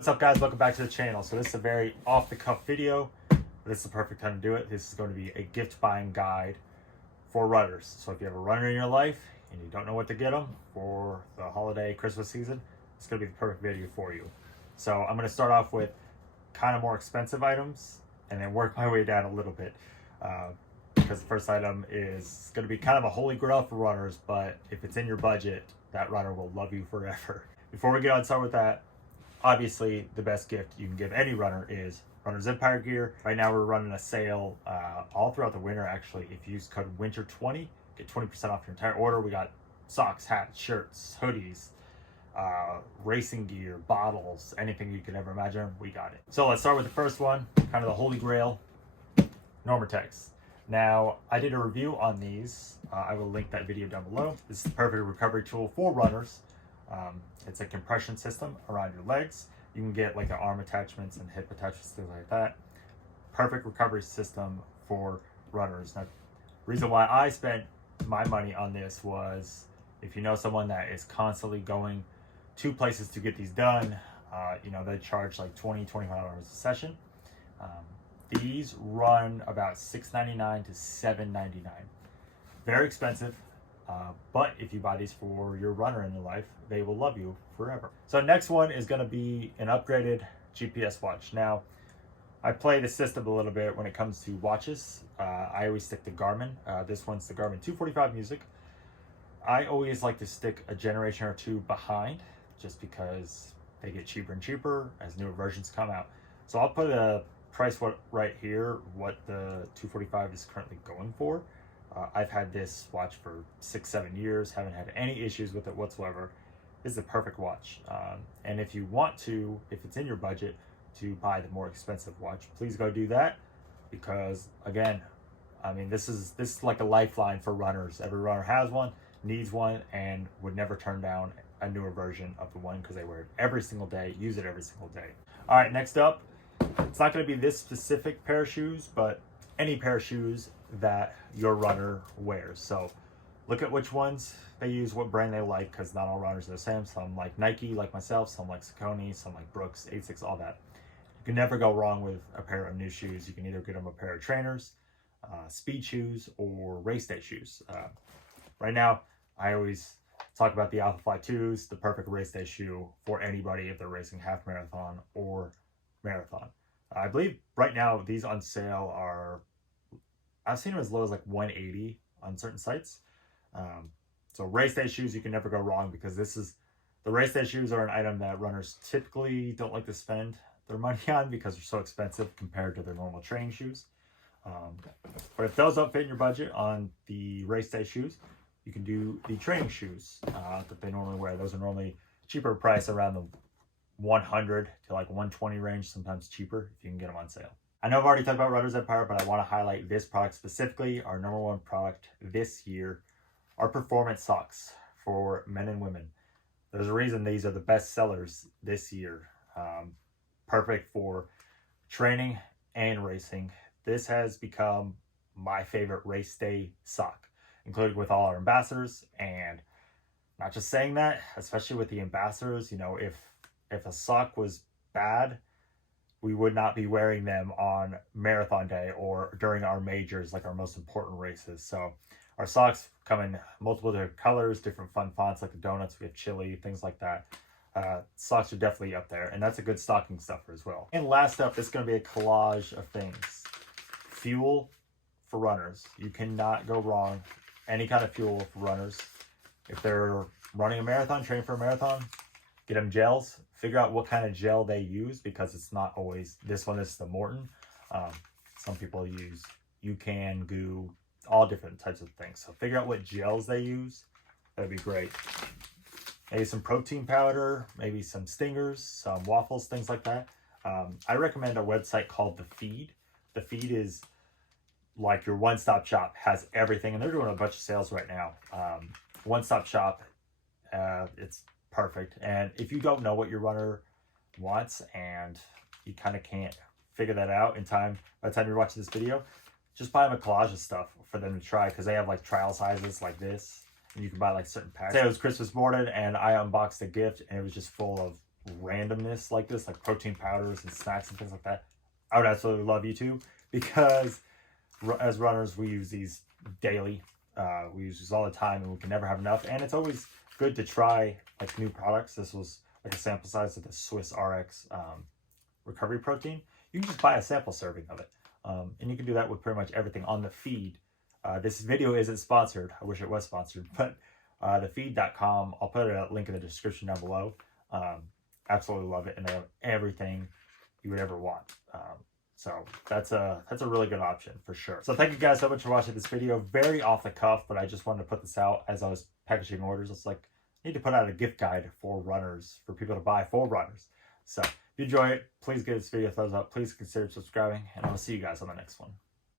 What's up, guys? Welcome back to the channel. So this is a very off-the-cuff video. This is the perfect time to do it. This is going to be a gift buying guide for runners. So if you have a runner in your life and you don't know what to get them for the holiday Christmas season, it's going to be the perfect video for you. So I'm going to start off with kind of more expensive items and then work my way down a little bit. Because the first item is going to be kind of a holy grail for runners, but if it's in your budget, that runner will love you forever. Before we get on start with that, obviously the best gift you can give any runner is Runner's Empire gear. Right now we're running a sale all throughout the winter. Actually, if you use code WINTER20, get 20% off your entire order. We got socks, hats, shirts, hoodies, racing gear, bottles, anything you can ever imagine, we got it. So let's start with the first one, kind of the holy grail, Normatex. Now, I did a review on these. I will link that video down below. This is the perfect recovery tool for runners. It's a compression system around your legs. You can get like the arm attachments and hip attachments, things like that. Perfect recovery system for runners. Now, the reason why I spent my money on this was if you know someone that is constantly going to places to get these done, they charge like $20, $25 a session. These run about $6.99 to $7.99. Very expensive. But if you buy these for your runner in your life, they will love you forever. So next one is going to be an upgraded GPS watch. Now, I play the system a little bit when it comes to watches. I always stick to Garmin. This one's the Garmin 245 Music. I always like to stick a generation or two behind just because they get cheaper and cheaper as newer versions come out. So I'll put a price right here, what the 245 is currently going for. I've had this watch for 6-7 years, haven't had any issues with it whatsoever. This is a perfect watch. And if you want to, if it's in your budget, to buy the more expensive watch, please go do that. Because again, I mean, this is like a lifeline for runners. Every runner has one, needs one, and would never turn down a newer version of the one because they wear it every single day, use it every single day. All right, next up, it's not going to be this specific pair of shoes, but any pair of shoes that your runner wears. So look at which ones they use, what brand they like, because not all runners are the same. Some like Nike, like myself, some like Saucony, some like Brooks, Asics, all that. You can never go wrong with a pair of new shoes. You can either get them a pair of trainers, speed shoes, or race day shoes. Right now, I always talk about the Alpha Fly 2s, the perfect race day shoe for anybody if they're racing half marathon or marathon. I believe right now these on sale are, I've seen them as low as like $180 on certain sites. So race day shoes, you can never go wrong because the race day shoes are an item that runners typically don't like to spend their money on because they're so expensive compared to their normal training shoes. But if those don't fit in your budget on the race day shoes, you can do the training shoes that they normally wear. Those are normally cheaper price, around the 100 to like 120 range, sometimes cheaper if you can get them on sale. I know I've already talked about Runner's Empire, but I want to highlight this product specifically. Our number one product this year, our performance socks for men and women. There's a reason these are the best sellers this year. Perfect for training and racing. This has become my favorite race day sock, including with all our ambassadors. And not just saying that, especially with the ambassadors, if a sock was bad, we would not be wearing them on marathon day or during our majors, like our most important races. So our socks come in multiple different colors, different fun fonts like the donuts, we have chili, things like that. Socks are definitely up there, and that's a good stocking stuffer as well. And last up, it's going to be a collage of things. Fuel for runners. You cannot go wrong. Any kind of fuel for runners. If they're running a marathon, training for a marathon, get them gels. Figure out what kind of gel they use because it's not always this one. This is the Morton. Some people use UCAN, goo, all different types of things. So figure out what gels they use. That'd be great. Maybe some protein powder, maybe some stingers, some waffles, things like that. I recommend a website called The Feed. The Feed is like your one-stop shop, has everything, and they're doing a bunch of sales right now. One-stop shop, it's perfect. And if you don't know what your runner wants and you kind of can't figure that out in time, by the time you're watching this video, just buy them a collage of stuff for them to try, because they have like trial sizes like this, and you can buy like certain packs. Say it was Christmas morning and I unboxed a gift and it was just full of randomness like this, like protein powders and snacks and things like that, I would absolutely love YouTube, because as runners, we use these daily. We use these all the time, and we can never have enough. And it's always good to try like new products. This was like a sample size of the Swiss RX recovery protein. You can just buy a sample serving of it. And you can do that with pretty much everything on the feed. This video isn't sponsored. I wish it was sponsored, but thefeed.com, I'll put a link in the description down below. Absolutely love it, and they have everything you would ever want. So that's a really good option for sure. So thank you guys so much for watching this video. Very off the cuff, but I just wanted to put this out as I was packaging orders. It's like, I need to put out a gift guide for runners, for people to buy for runners. So if you enjoy it, please give this video a thumbs up. Please consider subscribing, and I will see you guys on the next one.